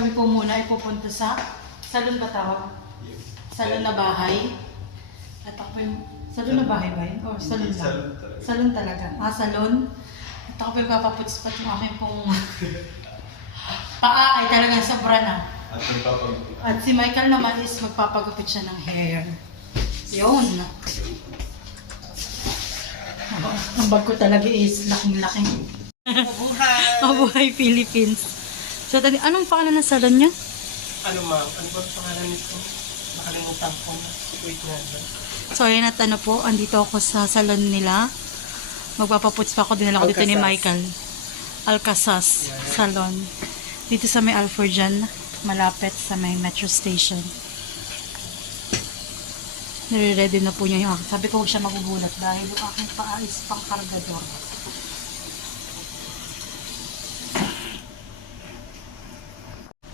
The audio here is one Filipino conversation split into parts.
kami po muna ay pupunta sa salon ba tawag? Salon na bahay. At ako po yung salon na bahay ba yun? O salon lang? Salon talaga. Salon. At ako po yung papaputspat yung aking pong paa ay talagang sobra na. At si Michael naman is magpapagupit siya ng hair. Yun. Ang bag ko talaga is laking-laking. Mabuhay! Mabuhay Philippines. So, anong pangalan ng salon niya? Ano ma'am? Ano ba ang pangalan nito? Nakalimutan ko na. Wait nga ba? So, ayan at ano po, andito ako sa salon nila. Magpapaputs pa ako, dinala ko dito ni Michael. Alcazaz Salon. Dito sa may Alforjan, malapit sa may metro station. Nire-ready na po niya yung akin. Sabi ko huwag siya magugulat dahil yung aking paa is pang kargador.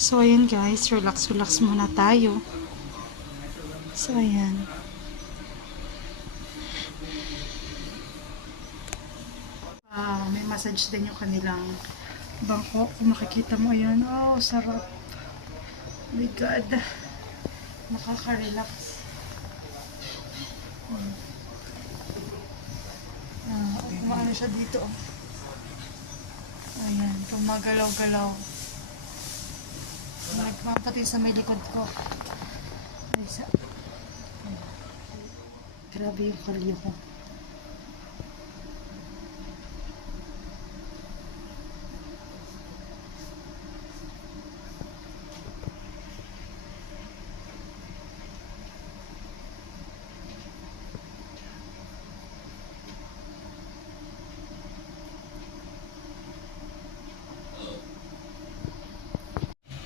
So, ayan guys, relax muna tayo. So, ayan. May massage din yung kanilang bangko. Kung makikita mo, ayan. Oh, sarap. Oh my God. Nakaka-relax. Maano siya dito. Ayan, gumagalaw-galaw. Nagpapati sa may likod ko. Ay, grabe yung kalyo ko.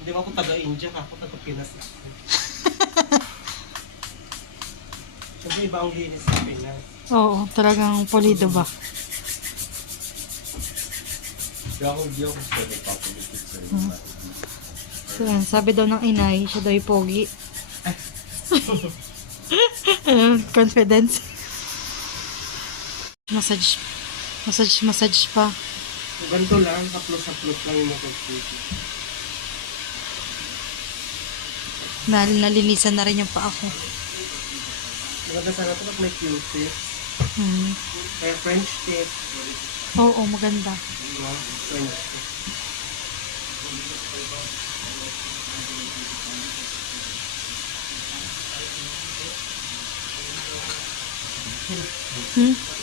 Hindi ba ako taga-India, ako taga-Pinas ako. Siyempre iba ang linis sa Pinas. Oo, talagang polido ba? So, yan, sabi daw ng inay, siya daw yung pogi. Confidence. Massage pa. Ganito lang, haplos-haplos lang yung massage. Nalinisan na rin yung paa ko. Maganda sana ito pag may Q-tip. Kaya French tip. Oo, maganda. French tip.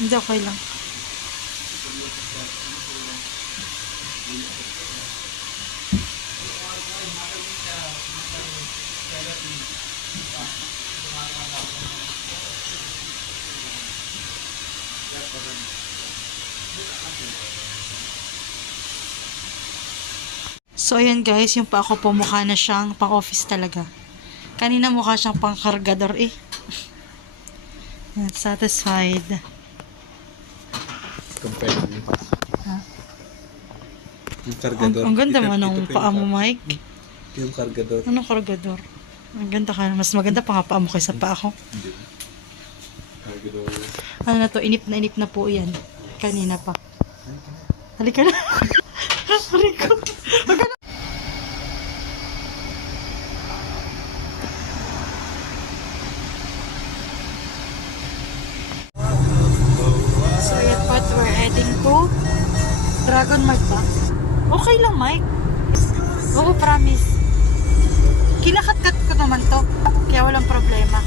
Hindi, okay lang. So, ayan guys, yung pa ako po mukha na siyang pang-office talaga. Kanina mukha siyang pang-kargador eh. Satisfied. Compare mo. Ha? Yung kargador. Ang ganda mo ng paa mo, Mike. Yung kargador. Anong kargador? Ang ganda ka. Mas maganda pa nga paa mo kaysa paa ko. Hindi. Kargador. Ano na to? Inip na po yan. Kanina pa. Halika na. Halika. So, yan po. We're heading to Dragon Mart ba? Okay lang, Mike. Oo, promise. Kinakat-kat ko naman to. Kaya walang problema.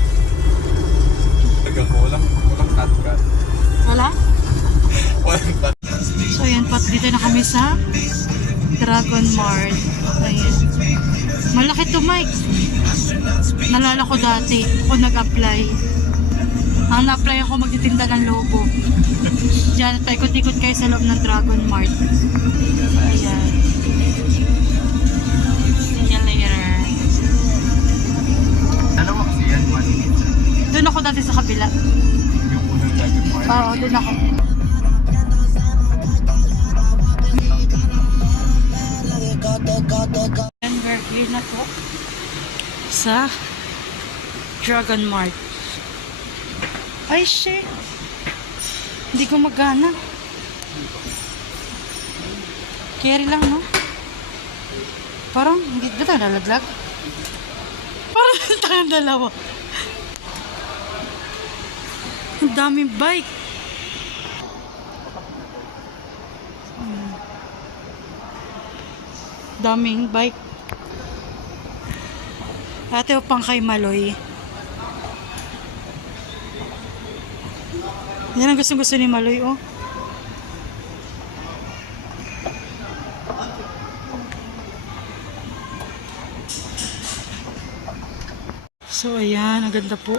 Walang cut-cut. Wala? Walang cut. So, yan po. Dito na kami sa Dragon Mart. Ayan. Malaki to, Mike. Nalala ko dati. Ako nag-apply. Ang na-apply ako magtitinda ng logo. Diyan, paikot-ikot kayo sa loob ng Dragon Mart. Ayan. Yan later. Ano mo kasi yan? Doon ako dati sa kabila. Yung unang Dragon Mart. Oo, doon ako. And we're here na po sa Dragon Mart. Ay, shit. Hindi ko magana. Carry lang, no? Parang, hindi ba tayo nalaglag? Parang tayong dalawa. Ang daming bike. Daming bike. Ate, upang kay Maloy. Yan ang gustong-gusto ni Maloy, oh. So, ayan. Ang ganda po.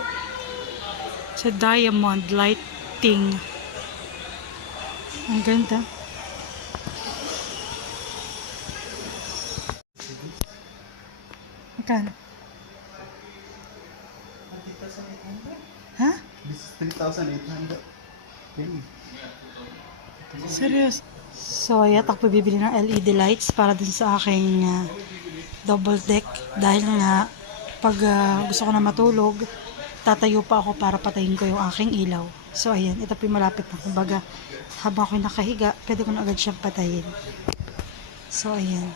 Sa diamond lighting. Ang ganda. Magkano? Ha? This is 3,800. Serious? So, ayan. Ako bibili ng LED lights para dun sa aking double deck. Dahil nga, pag gusto ko na matulog, tatayo pa ako para patayin ko yung aking ilaw. So, ayan. Ito po yung malapit na. Kumbaga, habang ako'y nakahiga, pwede ko na agad siyang patayin. So, ayan.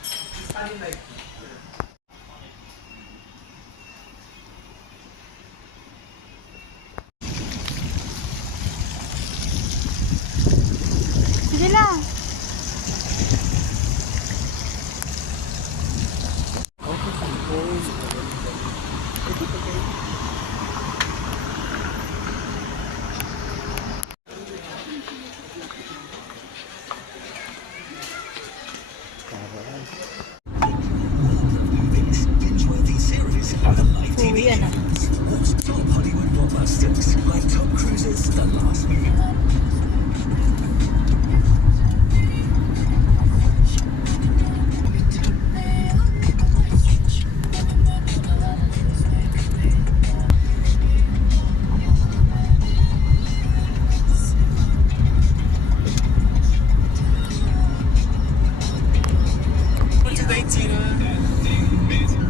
Sige lang. Uwi na.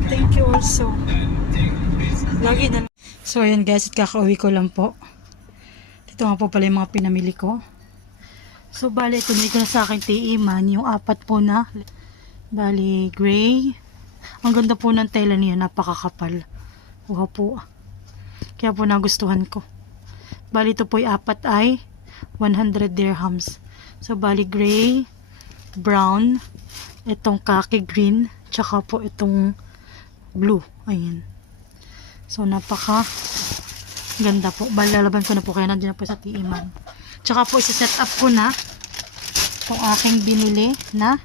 Thank you also. Lagi na. So, ayan guys, at kakauwi ko lang po. Ito nga po pala yung mga pinamili ko. So, bali, ito ko na sa akin tiiman. Yung apat po na. Bali, gray. Ang ganda po ng tela niya. Napakakapal. Wow po. Kaya po nagustuhan ko. Bali, ito po yung apat ay 100 dirhams. So, bali, gray, brown, itong khaki green, tsaka po itong blue. Ayan. So, napaka ganda po. Bali, lalaban ko na po. Kaya nandiyan na po sa tiiman. Tsaka po, isa-set up ko na itong aking binili na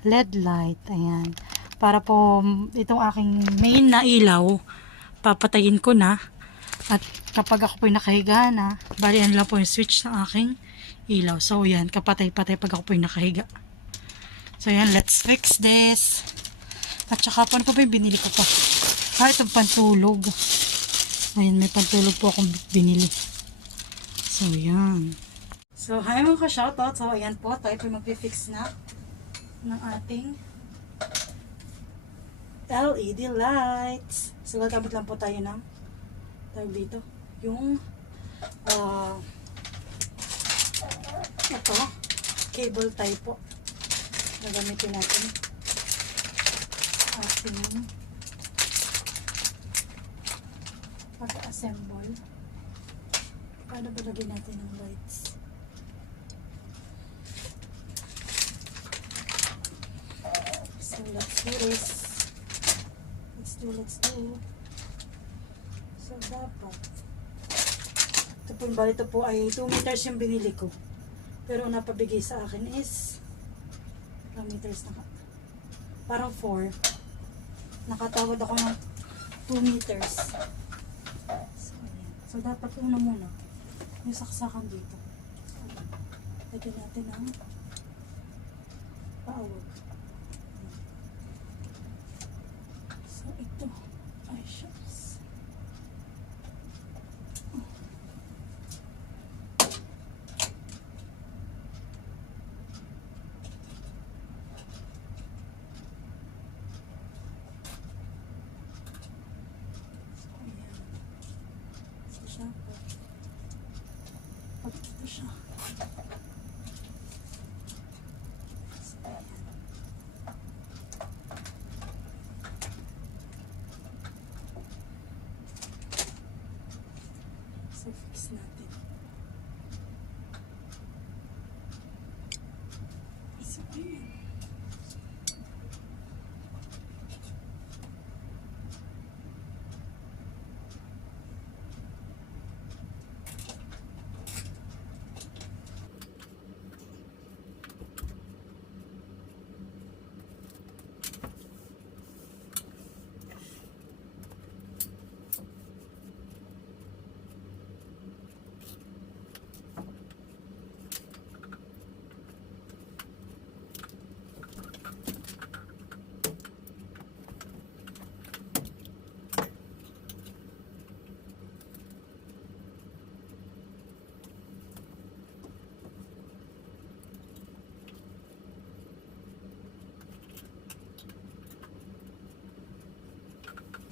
LED light. Ayan. Para po, itong aking main na ilaw, papatayin ko na. At kapag ako po nakahiga na, bali, yan lang po yung switch ng aking ilaw. So, yan. Kapatay-patay pag ako po nakahiga. So, yan. Let's fix this. At saka po, ano po yung binili ko pa? Itong pantulog. Ayan, may pantulog po akong binili. So, yan. So, hi mga ka-shoutout. So, ayan po. Tayo po mag-fix na ng ating LED lights. So, gagamit lang po tayo ng tawag dito. Yung ito, cable tie po. Gagamitin natin. Ating pag-assemble. Paano ba lagyan natin ng lights? So, let's do this. Let's do. So, dapat. Ito po, bali ito po ay 2 meters yung binili ko. Pero ang napabigay sa akin is 2 meters na. Parang 4. Nakatawad ako ng 2 meters. So, dapat una muna yung saksakan dito. Lagyan natin ang paawag. So, ito. Ay, shucks. Siya. Pag ito siya. So, ayan.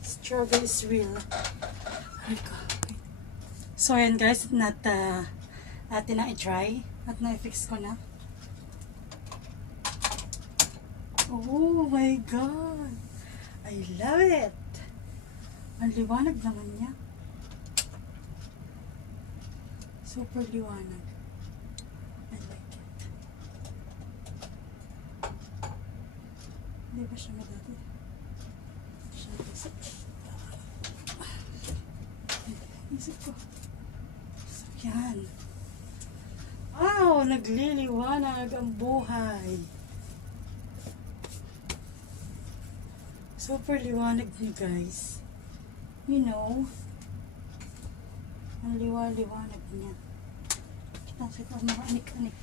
Struggle is real. Ay ko. So ayan guys, atin na i-try. At na-fix ko na. Oh my God! I love it! Ang liwanag naman niya. Super liwanag. I like it. Hindi ba siya madati? Isip ko. So, yan. Wow! Nagliliwanag ang buhay. Super liwanag niya, guys. You know, ang liwanag niya. Kita sa mga anik-anik.